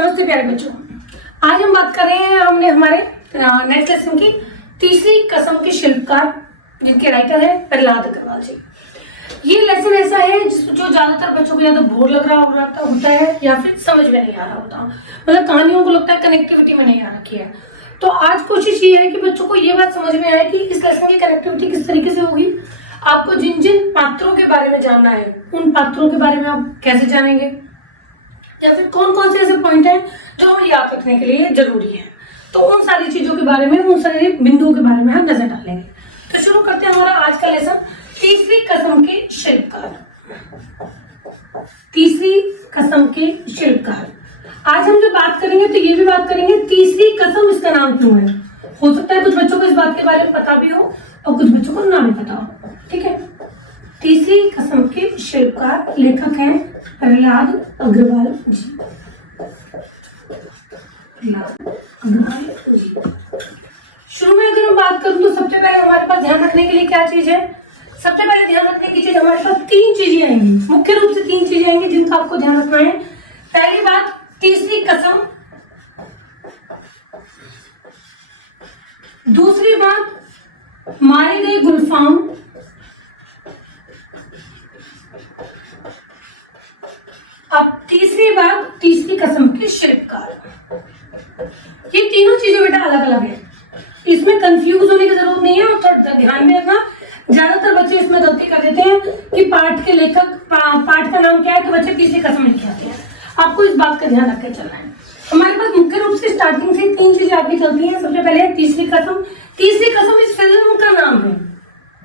नमस्ते प्यारे बच्चों, आज हम बात कर रहे हैं हमने हमारे नेक्स्ट लेसन की तीसरी कसम के शिल्पकार जिनके राइटर है प्रहलाद अग्रवाल जी। ये लेसन ऐसा है जो ज्यादातर बच्चों को ज्यादा बोर लग रहा होता है या फिर समझ में नहीं आ रहा होता, मतलब कहानियों को लगता है कनेक्टिविटी में नहीं आ रखी है। तो आज कोशिश ये है कि बच्चों को ये बात समझ में आए कि इस लेसन की कनेक्टिविटी किस तरीके से होगी। आपको जिन जिन पात्रों के बारे में जानना है उन पात्रों के बारे में आप कैसे जानेंगे, या फिर कौन कौन से ऐसे पॉइंट हैं जो हमें याद रखने के लिए जरूरी है। तो उन सारी चीजों के बारे में, उन सारे बिंदुओं के बारे में हम नजर डालेंगे। तो शुरू करते हैं हमारा आज का लेसन, तीसरी कसम के शिल्पकार। तीसरी कसम के शिल्पकार। आज हम जो बात करेंगे तो ये भी बात करेंगे तीसरी कसम इसका नाम क्यों है। हो सकता है कुछ बच्चों को इस बात के बारे में पता भी हो और कुछ बच्चों को ना भी पता हो। ठीक है, तीसरी कसम के शिल्पकार लेखक हैं प्रहलाद अग्रवाल जी। प्रहलाद अग्रवाल जी। शुरू में अगर हम बात करूं तो सबसे पहले हमारे पास ध्यान रखने के लिए क्या चीज है। सबसे पहले ध्यान रखने की चीज हमारे पास तीन चीजें आएंगी, मुख्य रूप से तीन चीजें आएंगी जिनका आपको ध्यान रखना है। पहली बात तीसरी कसम, दूसरी बात मारे गए गुलफाम, अब तीसरी बात तीसरी कसम के शिल्पकार। ये तीनों चीजें बेटा अलग अलग है, इसमें कंफ्यूज होने की जरूरत नहीं है। और थोड़ा ध्यान में रखना, ज्यादातर बच्चे इसमें गलती कर देते हैं कि पाठ के लेखक पाठ का नाम क्या है तो बच्चे तीसरी कसम लिख आते हैं। आपको इस बात का ध्यान रख के चलना है। हमारे पास मुख्य रूप से स्टार्टिंग से तीन चीजें आगे चलती हैं। सबसे पहले है तीसरी कसम। तीसरी कसम इस फिल्म का नाम है।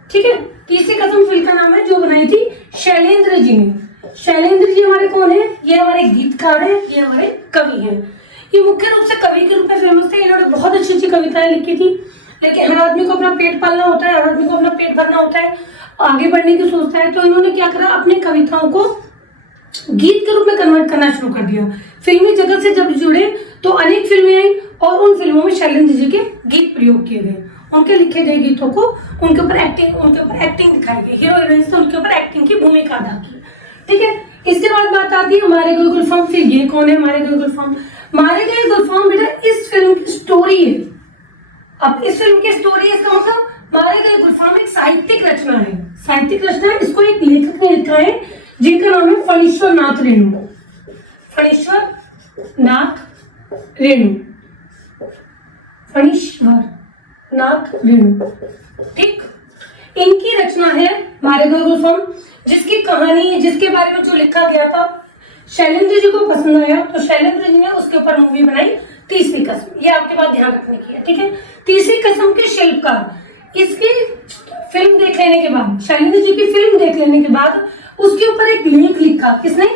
ठीक है, तीसरी कसम फिल्म का नाम है जो बनाई थी शैलेंद्र जी ने। शैलेंद्र जी हमारे कौन है? ये हमारे गीतकार है, ये हमारे कवि हैं। ये मुख्य रूप से कवि के रूप में फेमस थे। इन्होंने बहुत अच्छी अच्छी कविताएं लिखी थी, लेकिन हर आदमी को अपना पेट पालना होता है, हर आदमी को अपना पेट भरना होता है, आगे बढ़ने की सोचता है। तो इन्होंने क्या करा, अपनी कविताओं को गीत के रूप में कन्वर्ट करना शुरू कर दिया। फिल्मी जगत से जब जुड़े तो अनेक फिल्में आई और उन फिल्मों में शैलेंद्र जी के गीत प्रयोग किए गए। उनके लिखे गए गीतों को उनके ऊपर एक्टिंग दिखाई गई। हीरो हीरोइन से उनके ऊपर एक्टिंग की भूमिका अदा की। ठीक है, इसके बाद बात आती है मारे गए गुलफाम। फिर ये कौन है मारे गए गुलफाम? मारे गए गुलफाम बेटा इस फिल्म की स्टोरी है। अब इस फिल्म की स्टोरी, इसका मतलब मारे गए गुलफाम एक साहित्यिक रचना है। साहित्यिक रचना है, इसको एक लेखक ने लिखा है जिनका नाम है फणीश्वर नाथ रेणु। फणीश्वर नाथ रेणु, फणीश्वर नाथ रेणु। ठीक, इनकी रचना है मारे गए गुलफाम, जिसकी कहानी, जिसके बारे में जो लिखा गया था शैलेंद्र जी को पसंद आया तो शैलेंद्र जी ने उसके ऊपर मूवी बनाई तीसरी कसम। ये आपके पास ध्यान रखने की है। ठीक है, तीसरी कसम के शिल्पकार। इसकी फिल्म देख लेने के बाद, शैलेंद्र जी की फिल्म देख लेने के बाद उसके ऊपर एक लेख लिखा। किसने?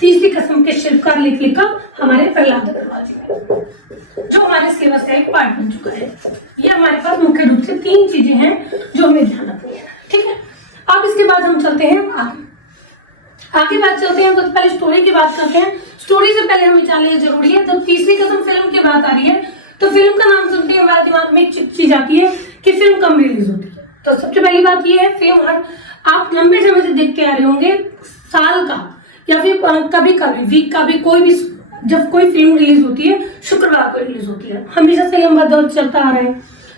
तीसरी कसम के शिल्पकार लेख लिखा हमारे प्रहलाद अग्रवाल जी ने, जो हमारे सिलेबस का एक पार्ट बन चुका है। ये हमारे पास मुख्य रूप से तीन चीजें हैं जो हमें ध्यान रखनी है। ठीक है, अब इसके बाद हम चलते हैं आगे बात चलते हैं। तो पहले स्टोरी की बात करते हैं। स्टोरी से पहले हमें जान लेना जरूरी है। जब तीसरी कसम फिल्म की बात आ रही है तो फिल्म का नाम सुनते ही हमारे दिमाग में एक चीज आती है कि फिल्म कब रिलीज होती है। तो सबसे पहली बात ये है, फिल्म आप लंबे समय से देखते आ रहे होंगे, साल का या फिर कभी कभी वीक का भी, कोई भी जब कोई फिल्म रिलीज होती है शुक्रवार को रिलीज होती है। हमेशा से लंबा दौर चलता आ रहा है।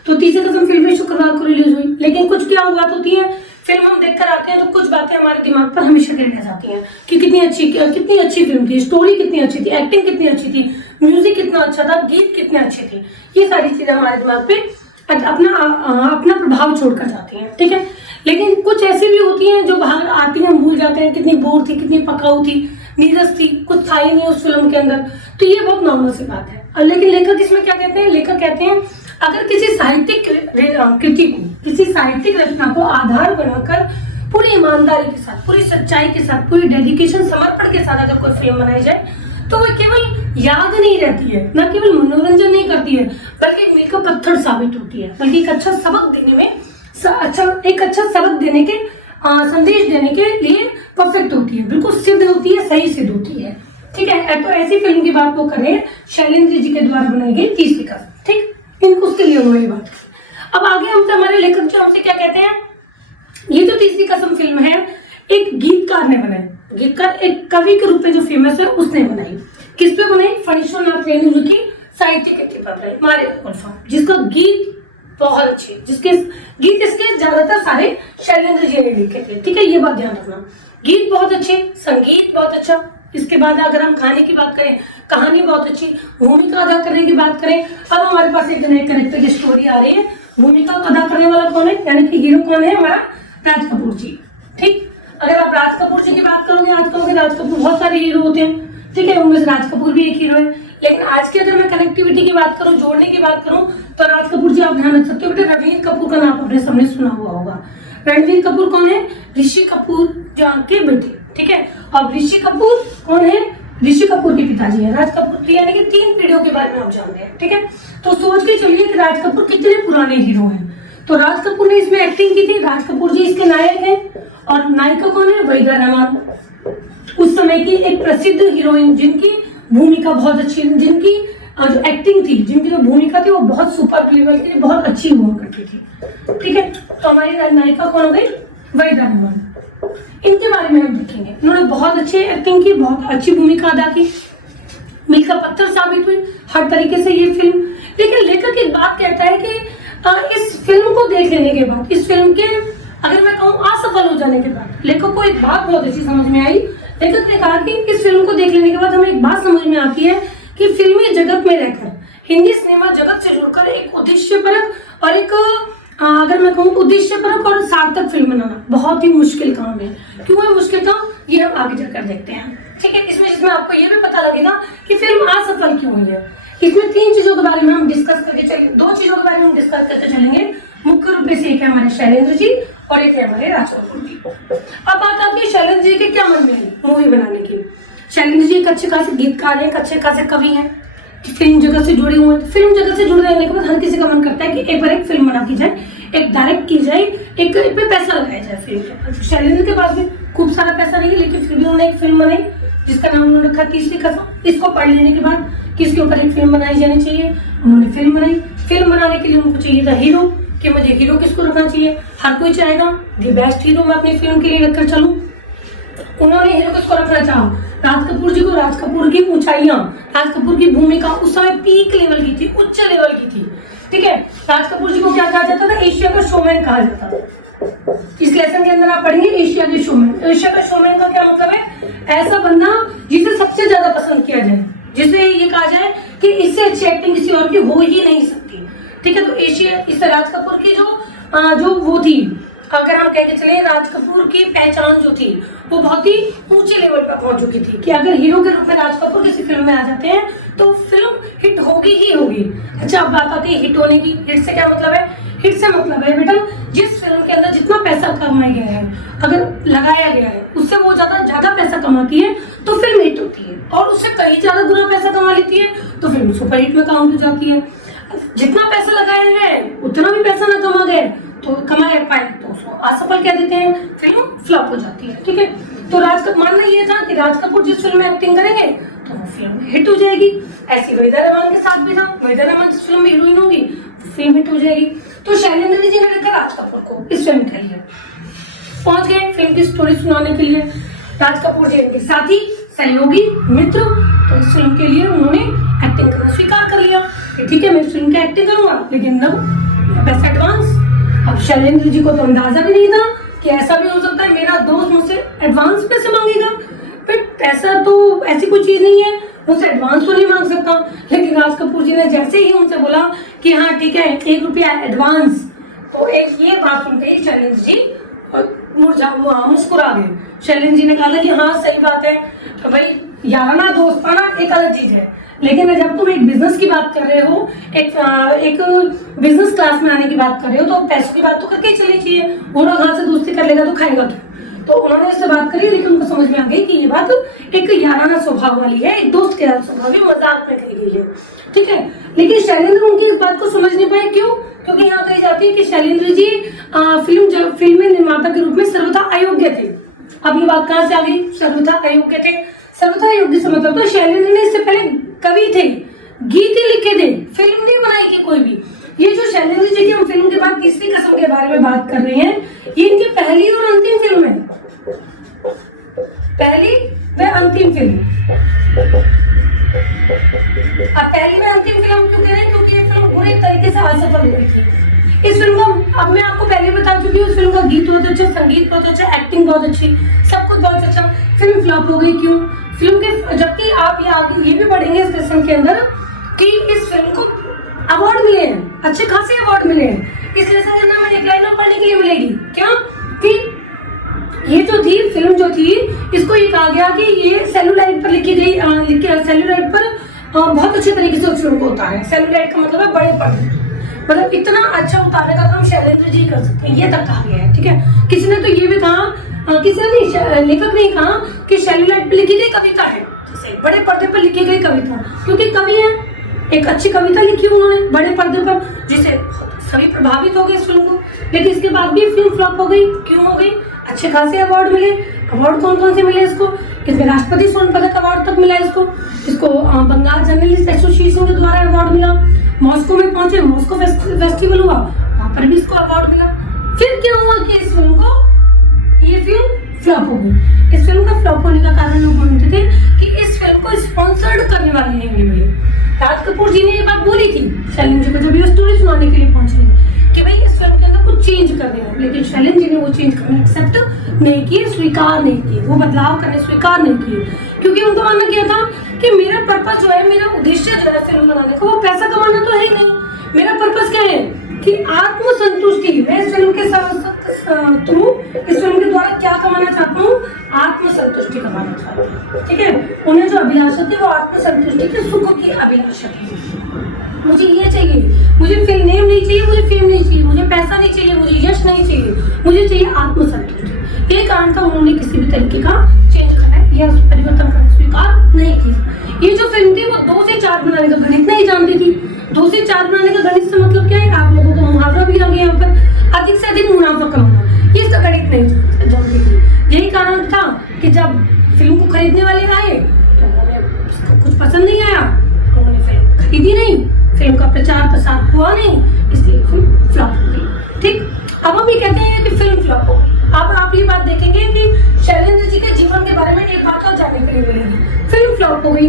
तो तीसरी कसम फिल्म भी शुक्रवार को रिलीज हुई, लेकिन कुछ क्या बात होती है, फिल्म हम देखकर आते हैं तो कुछ बातें हमारे दिमाग पर हमेशा रह जाती हैं कि कितनी अच्छी फिल्म थी, स्टोरी कितनी अच्छी थी, एक्टिंग कितनी अच्छी थी, म्यूजिक कितना अच्छा था, गीत कितने अच्छे थे। ये सारी चीजें हमारे दिमाग पे अपना प्रभाव छोड़कर जाती हैं। ठीक है, लेकिन कुछ ऐसी भी होती हैं जो बाहर आती हैं, भूल जाते हैं कितनी बोर थी, कितनी पकाऊ थी, नीरस थी, कुछ था ही नहीं उस फिल्म के अंदर। तो ये बहुत नॉर्मल सी बात है। लेकिन लेखक इसमें क्या कहते हैं? लेखक कहते हैं अगर किसी साहित्यिक कृति को, किसी साहित्यिक रचना को आधार बनाकर पूरी ईमानदारी के साथ, पूरी सच्चाई के साथ, पूरी डेडिकेशन, समर्पण के साथ अगर कोई फिल्म बनाई जाए तो वो केवल याद नहीं रहती है, न केवल मनोरंजन नहीं करती है, बल्कि एक मील का पत्थर साबित होती है, बल्कि एक अच्छा सबक देने में, एक अच्छा सबक देने के, संदेश देने के लिए परफेक्ट होती है, बिल्कुल सिद्ध होती है, सही सिद्ध होती है। ठीक है, तो ऐसी फिल्म की बात वो कर रहे हैं शैलेंद्र जी के द्वारा बनाई गई तीसरी कसम। ठीक, इनको उसके लिए उन्होंने बात की। अब आगे हमसे हमारे लेखक जो हमसे क्या कहते हैं, ये जो तीसरी कसम फिल्म है एक गीतकार ने बनाई। गीतकार एक कवि के रूप में जो फेमस है उसने बनाई। किस पे बनाई? फणीश्वरनाथ रेणु जी की साहित्य कृति पर बनाई मारे गुलफाम, जिसका गीत बहुत अच्छे, जिसके गीत इसके ज्यादातर सारे शैलेंद्र जी ने लिखे थे। ठीक है, ये बात ध्यान रखना, गीत बहुत अच्छे, संगीत बहुत अच्छा। इसके बाद अगर हम कहानी की बात करें, कहानी बहुत अच्छी, भूमिका अदा करने की बात करें, अब हमारे पास एक नए कैरेक्टर की स्टोरी आ रही है। भूमिका अदा करने वाला कौन है, यानी कि हीरो कौन है? हमारा राज कपूर जी। ठीक, अगर आप राज कपूर जी की बात करोगे, आज कहोगे राज कपूर, बहुत सारे हीरो होते हैं, ठीक है, उनमें से राज कपूर भी एक हीरो है। लेकिन आज की अगर मैं कनेक्टिविटी की बात करूं, जोड़ने की बात करूं, तो राज कपूर जी आप ध्यान रख सकते हो बेटा, रणवीर कपूर का नाम आपने सबने सुना हुआ होगा। रणवीर कपूर कौन है? ऋषि कपूर जान के बेटे। ठीक है, और ऋषि कपूर कौन है? ऋषि कपूर के पिताजी है राज कपूर, यानी कि 3 पीढ़ियों के बारे में हम जानते हैं। ठीक है, तो सोच के चलिए कि राज कपूर कितने पुराने हीरो हैं। तो राज कपूर ने इसमें एक्टिंग की थी, राज कपूर जी इसके नायक हैं, और नायिका कौन है? वहीदा रहमान, उस समय की एक प्रसिद्ध हीरोइन, जिनकी भूमिका बहुत अच्छी, जिनकी जो एक्टिंग थी, जिनकी जो भूमिका थी वो बहुत सुपर लेवल की, बहुत अच्छी हुआ करती थी। ठीक है, तो हमारी नायिका कौन हो गई? वहीदा रहमान। इनके बारे में हम देखेंगे, इन्होंने बहुत अच्छी एक्टिंग की, बहुत अच्छी भूमिका अदा की, मील का पत्थर साबित हुई हर तरीके से ये फिल्म। लेकिन लेखक एक बात कहता है कि इस फिल्म को देख लेने के बाद, इस फिल्म के अगर मैं कहूँ असफल हो जाने के बाद, लेखक को एक बात बहुत अच्छी समझ में आई। लेखक ने कहा कि इस फिल्म को देख लेने के बाद हमें एक बात समझ में आती है कि फिल्मी जगत में रहकर, हिंदी सिनेमा जगत से जुड़कर एक उद्देश्यपरक और एक अगर मैं कहूँ उद्देश्यपरक और सार्थक फिल्म बनाना बहुत ही मुश्किल काम है। क्यों है मुश्किल काम, ये हम आगे जाकर देखते हैं। ठीक है, इसमें आपको ये भी पता लगेगा कि फिल्म असफल क्यों हुई है। इसमें 3 चीजों के बारे में हम डिस्कस करके चलेंगे, 2 चीजों के बारे में हम डिस्कस करते चलेंगे मुख्य रूप से। एक है हमारे शैलेंद्र जी और एक है हमारे राज कपूर जी। अब बात आती है शैलेंद्र जी के क्या मन में है मूवी बनाने की। शैलेंद्र जी एक अच्छे खासे गीतकार हैं, अच्छे खासे कवि हैं, फिल्म जगत से जुड़े हुए हैं। फिल्म जगत से जुड़े रहने के बाद हर किसी का मन करता है कि एक बार एक फिल्म बना की जाए, एक डायरेक्ट की जाए, एक पे पैसा लगाया जाए फिल्म के ऊपर। शैलेंद्र के पास भी खूब सारा पैसा नहीं है, लेकिन फिर भी उन्होंने एक फिल्म बनाई जिसका नाम उन्होंने रखा तीसरी कसम। इसको पढ़ लेने के बाद किसके ऊपर एक फिल्म बनाई जानी चाहिए, उन्होंने फिल्म बनाई। फिल्म बनाने के लिए उनको चाहिए था हीरो, कि मुझे हीरो किसको रखना चाहिए। हर कोई चाहेगा दी बेस्ट हीरो मैं अपनी फिल्म के लिए रखकर चलूं। उन्होंने हीरो किसको रखना चाहा, राज कपूर जी को। राज कपूर की ऊंचाइयां, राज कपूर की भूमिका उस समय पीक लेवल की थी, उच्च लेवल की थी। ठीक है, राज कपूर जी को क्या कहा जाता था? एशिया का शोमैन कहा जाता था। इस लेसन के अंदर आप पढ़ेंगे एशिया के शोमैन। एशिया का शोमैन का क्या मतलब है? ऐसा बंदा जिसे सबसे ज्यादा पसंद किया जाए, जिसे ये कहा जाए कि इससे अच्छी एक्टिंग किसी और की हो ही नहीं सकती। ठीक है, तो एशिया इस राज कपूर की जो वो थी, अगर हम कहते चले राज कपूर की पहचान जो थी वो बहुत ही ऊंचे लेवल पर पहुंच चुकी थी कि अगर हीरो के रूप में राज कपूर किसी फिल्म में आ जाते हैं तो फिल्म हिट होगी ही होगी। अच्छा, अब बात आती है हिट होने की। हिट से क्या मतलब है? हिट से मतलब है बेटा जिस फिल्म के अंदर जितना पैसा कमाया गया है, अगर लगाया गया है, उससे वो ज्यादा पैसा कमाती है तो फिल्म हिट होती है, और उससे कहीं ज्यादा गुना पैसा कमा लेती है तो फिल्म सुपर हिट में काउंट हो जाती है। जितना पैसा लगाया गया उतना भी पैसा न कमा गए तो कमाया पाए तो उसको असफल कह देते हैं, फिल्म फ्लॉप हो जाती है। ठीक है, तो मानना ये था कि राज कपूर जिस फिल्म में एक्टिंग करेंगे तो वो फिल्म हिट हो जाएगी। ऐसी वहीदा रहमान के साथ भी था, वहीदा रहमान जिस फिल्म में हीरोइन होगी फिल्म हिट हो जाएगी। तो शैलेंद्र जी ने रखा राज कपूर को इस फिल्म के लिए। पहुंच गए फिल्म की स्टोरी सुनाने के लिए। राज कपूर जी इनके साथी, सहयोगी, मित्र, तो इस फिल्म के लिए उन्होंने एक्टिंग करना स्वीकार कर लिया। ठीक है, मैं इस फिल्म की एक्टिंग करूंगा, लेकिन पैसा एडवांस। अब शैलेंद्र जी को तो अंदाजा भी नहीं था कि ऐसा भी हो सकता है मेरा दोस्त मुझसे एडवांस पैसे मांगेगा। बट पैसा तो ऐसी कोई चीज नहीं है, मुझसे एडवांस तो नहीं मांग सकता। लेकिन राज कपूर जी ने जैसे ही उनसे बोला कि हाँ ठीक है 1 रुपया एडवांस, तो एक ये बात सुनते ही शैलेंद्र जी मुस्कुरा गए। शैलेंद्र जी ने कहा था कि हाँ सही बात है, तो भाई याराना दोस्ताना एक अलग चीज है, लेकिन जब तुम एक बिजनेस की बात कर रहे हो, एक बिजनेस क्लास में आने की बात कर रहे हो, तो पैसों की बात तो करके ही चलनी चाहिए। वो लोग हाथ से दोस्ती कर लेगा तो खाएगा तो उन्होंने इससे बात करी, लेकिन उनको समझ में आ गई कि ये बात एक याराना स्वभाव वाली है, एक दोस्त के स्वभाव की मजाक में कही गई है। ठीक है, लेकिन शैलेंद्र उनकी इस बात को समझ नहीं पाए। क्यों? क्योंकि यहाँ कही जाती है कि शैलेंद्र जी फिल्म निर्माता के रूप में सर्वथा अयोग्य थे। अब ये बात कहाँ से आ गई? सर्वथा अयोग्य थे। सर्वथा अयोग्य से मतलब तो शैलेंद्र ने इससे पहले कवि थे, गीत ही लिखे थे, फिल्म नहीं बनाई थी कोई भी। ये जो शैलेंद्र जी की हम फिल्म के बाद तीसरी कसम के बारे में बात कर रहे हैं, ये इनकी पहली और अंतिम फिल्म है। पहली व अंतिम फिल्म। अब पहली में अंतिम फिल्म क्यों कह रहे हैं, क्योंकि ये फिल्म बुरे तरीके से असफल हुई थी। इस फिल्म का अब मैं आपको पहले बता चुकी हूँ, इस फिल्म का गीत बहुत अच्छा, संगीत बहुत अच्छा, एक्टिंग बहुत अच्छी, सब कुछ बहुत अच्छा। फिल्म फ्लॉप हो गई क्यों? फिल्म के जबकि आप ये आगे ये भी पढ़ेंगे इस लेसन के अंदर कि इस फिल्म को अवार्ड मिले हैं, अच्छे खासे अवार्ड मिले हैं। इस लेसन के अंदर एक लाइन पढ़ने के लिए मिलेगी क्या कि ये जो थी फिल्म जो थी, इसको ये कहा गया कि ये सेलुलाइट पर लिखी गई, सेलुलाइट पर बहुत अच्छे तरीके से उस फिल्म को उतारा है। सेलुलाइट का मतलब है बड़े पर्दे, मतलब इतना अच्छा उतारने का काम शैलेंद्र जी कर सकते हैं, ये तक कहा गया है। ठीक है, किसी ने तो ये भी कहा, किसी ने नहीं, लेखक ने कहा कि सेलुलाइट पर लिखी गई कविता है, जैसे बड़े पर्दे पर लिखी गई कविता, क्योंकि कवि है, एक अच्छी कविता लिखी उन्होंने बड़े पर्दे पर, जिसे सभी प्रभावित हो गए इस फिल्म को। लेकिन इसके बाद भी फिल्म फ्लॉप हो गई, क्यों हो गई? अच्छे खासे अवार्ड मिले। अवार्ड कौन कौन से मिले इसको? इसमें राष्ट्रपति स्वर्ण पदक अवार्ड तक मिला इसको बंगाल जर्नलिस्ट एसोसिएशन के द्वारा अवार्ड मिला। मॉस्को में पहुंचे, मॉस्को फेस्टिवल हुआ, वहां पर भी इसको अवार्ड मिला। फिर क्या हुआ कि इस फिल्म को ये फिल्म फ्लॉप हो गई। इस फिल्म का फ्लॉप होने का कारण लोग बोलते थे कि इस फिल्म को स्पॉन्सर्ड करने वाले नहीं मिले। राज कपूर जी ने ये बात बोली थी शैलेंद्र जी को जब ये स्टोरी सुनाने के लिए पहुंचे कि भाई इस फिल्म के अंदर कुछ चेंज करने हैं, लेकिन शैलेंद्र जी ने वो चेंज करना एक्सेप्ट नहीं किए, स्वीकार नहीं किए, वो बदलाव करने स्वीकार नहीं किए, क्योंकि उनको मानना किया था कि मेरा पर्पस जो है, मेरा उद्देश्य जो है फिल्म बनाने का, वो पैसा कमाना तो है ही नहीं। मेरा पर्पस क्या है कि आत्मसंतुष्टि, मैं इस फिल्म के थ्रू इस फिल्म के द्वारा क्या कमाना चाहता हूँ? आत्मसंतुष्टि कमाना चाहता हूँ। ठीक है, उन्हें जो अभिलाषा थी वो आत्मसंतुष्टि के सुख की अभिलाषा थी। मुझे ये चाहिए, मुझे फिल्म नेम नहीं चाहिए, मुझे फेम नहीं चाहिए, मुझे पैसा नहीं चाहिए, मुझे यश नहीं चाहिए, मुझे चाहिए आत्मसंतुष्टि। ये कारण था उन्होंने किसी भी तरीके का चेंज करना या परिवर्तन करना स्वीकार नहीं किया। ये जो फिल्म थी वो 2 से 4 बनाने का गणित नहीं जानती थी। 2 से 4 बनाने का गणित से मतलब क्या है? आप लोगों को मुहावरा भी आ गया यहाँ पर, अधिक से अधिक मुनाफा कमाना, ये इसका गणित नहीं जानती थी। यही कारण था कि जब फिल्म को खरीदने वाले आए तो उन्हें कुछ पसंद नहीं आया, उन्होंने फिल्म खरीदी नहीं, फिल्म का प्रचार प्रसार हुआ नहीं, इसलिए फिल्म फ्लॉप हो गई। ठीक, अब हम ये कहते हैं कि फिल्म फ्लॉप हो गई। अब आप ये बात देखेंगे कि शैलेंद्र जी के जीवन के बारे में एक बात और जानने के लिए मिलेगी। फिल्म फ्लॉप हो गई,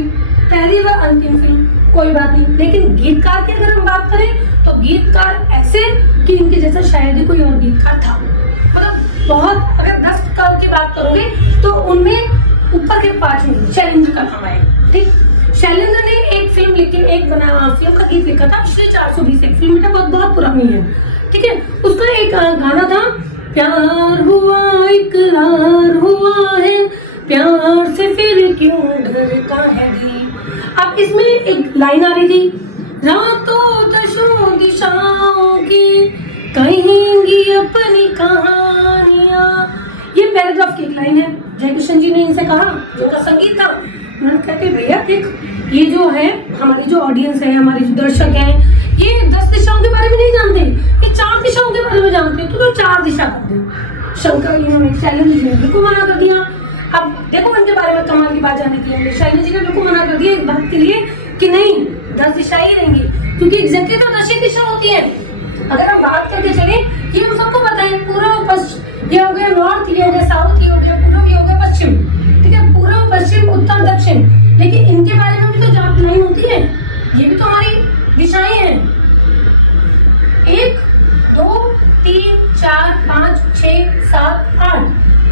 पहली व अंतिम फिल्म, कोई बात नहीं, लेकिन गीतकार की अगर हम बात करें तो गीतकार ऐसे कि इनके जैसा शायद ही कोई और गीतकार था। मतलब बहुत, अगर 10 की बात करोगे तो उनमें ऊपर के 5 में शैलेंद्र का नाम आएगा। ठीक, शैलेंद्र ने एक फिल्म लिखी, फिल्म का गीत लिखा था श्री 420, एक फिल्म था बहुत पुरानी है। ठीक है, उसका एक गाना था, प्यार हुआ इकरार हुआ है, प्यार से फिर क्यों डरता है दिल। अब इसमें एक लाइन आ रही थी, रातों दशों दिशाओं की कहेंगी अपनी कहानियां। ये पैराग्राफ की एक लाइन है। जयकिशन जी ने इनसे कहा, जिनका संगीत था, उन्होंने कहा कि भैया देख, ये जो है हमारी जो ऑडियंस है, हमारे जो दर्शक हैं, ये 10 दिशाओं के बारे में नहीं जानते, ये 4 दिशाओं के बारे में जानते हैं, तो 4 दिशा कर दे। शंकर इन्होंने, शैलेंद्र जी ने बिल्कुल मना कर दिया। अब देखो उनके बारे में कमाल की बात जानने के लिए शैलेंद्र जी ने बिल्कुल मना कर दिया इस बात के लिए कि नहीं, 10 दिशा ही रहेंगी, क्योंकि एग्जैक्टली तो 10 ही दिशा होती है। अगर हम बात करके चले, ये हम सबको पता है, पूर्व पश्चिम, ये हो गया नॉर्थ, ये हो गया साउथ, ये हो गया पूर्व, ये हो गया पश्चिम। ठीक है, पूर्व पश्चिम उत्तर दक्षिण, लेकिन इनके बारे में भी तो जान नहीं होती है, ये भी तो हमारी दिशाएं हैं। 1 2 3 4 5 6 7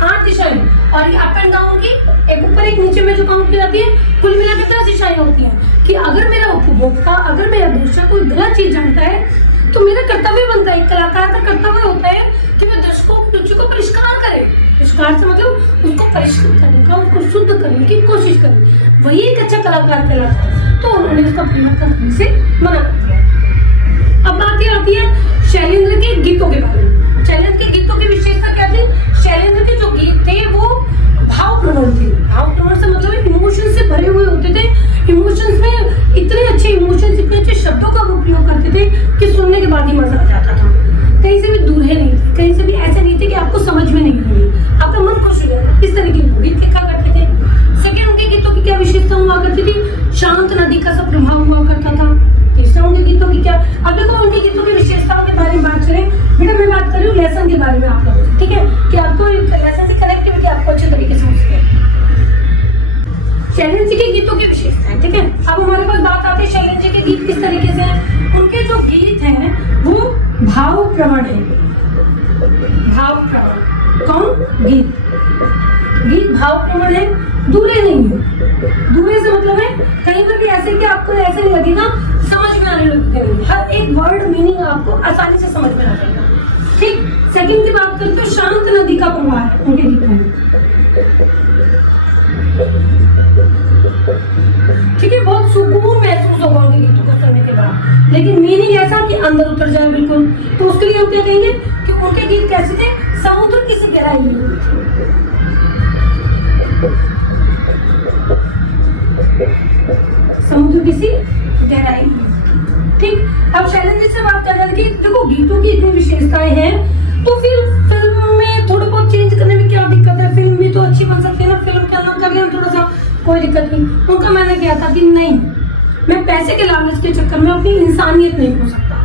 8 दिशाएं, और ये अप एंड डाउन की एक ऊपर एक नीचे में जो काउंट की जाती है, कुल मिलाकर 10 दिशाएं होती हैं। कि अगर मेरा उपभोक्ता, अगर मेरा दर्शक कोई गलत चीज जानता है तो मेरा कर्तव्य बनता है, एक कलाकार का कर्तव्य होता है कि वह दर्शकों की रुचि को परिष्कार करे। परिष्कार से मतलब उसको परिष्कृत करने का, उसको शुद्ध करने की कोशिश करे, वही एक अच्छा कलाकार कहलाता है। तो उन्होंने उसका परिवर्तन करने से मना कर दिया। अब बात ये आती है शैलेंद्र के गीतों के बारे में। शैलेंद्र के गीतों की विशेषता क्या थी? शैलेंद्र के जो गीत थे वो भावप्रवण थे। भावप्रवण से मतलब इमोशन से भरे हुए होते थे। इमोशंस में इतने अच्छे इमोशंस, इतने अच्छे शब्दों का उपयोग करते थे कि सुनने के बाद ही मजा आ जाता था। कहीं से भी दूल्हे नहीं थे, कहीं से भी ऐसे नहीं थे कि आपको समझ में नहीं आएगी, आपका मन खुश हो जाएगा, इस तरीके के गीत लिखा करते थे। सेकेंड, उनके गीतों की क्या विशेषता हुआ करती थी? शांत नदी का सा प्रभाव हुआ करता था। तीसरा, उनके गीतों की क्या, अब देखो उनके गीतों की विशेषताओं के बारे में बात करें। बेटा मैं बात कर रही हूँ लेसन के बारे में आप लोगों, ठीक है, कि आपको लेसन से कनेक्टिविटी आपको अच्छे तरीके से हो सके। शैलेंद्र जी के गीतों की विशेषता है, ठीक है। अब हमारे पास बात आती है शैलेंद्र जी के गीत किस तरीके से हैं। उनके जो गीत हैं वो भाव प्रवण है, भाव प्रवण। कौन? गीत, गीत भाव प्रवण है, दूरे नहीं है। दूरे से मतलब है कहीं पर भी ऐसे कि आपको ऐसे नहीं लगेगा समझ में आने लगते नहीं, हर एक वर्ड मीनिंग आपको आसानी से समझ में आ जाएगा, ठीक। सेकंड की बात करते हैं, शांत नदी का प्रवाह है उनके गीतों में, ठीक है। बहुत सुकून महसूस होगा उनके गीतों को सुनने के बाद, लेकिन मीनिंग ऐसा कि अंदर उतर जाए बिल्कुल। तो उसके लिए हम क्या कहेंगे कि उनके गीत कैसे थे, समुद्र की सी गहराई में होती थी, समुद्र की सी गहराई में, ठीक। अब शैलेंद्र जी से बात कर रहे हैं कि देखो गीतों की इतनी विशेषताएं हैं, तो फिर फिल्म में थोड़ा बहुत चेंज करने में क्या दिक्कत है, फिल्म भी तो अच्छी बन सकती है ना, फिल्म के अंदर कर लें थोड़ा सा, कोई दिक्कत नहीं। उनका मैंने किया था कि नहीं, मैं पैसे के लालच के चक्कर में अपनी इंसानियत नहीं खो सकता,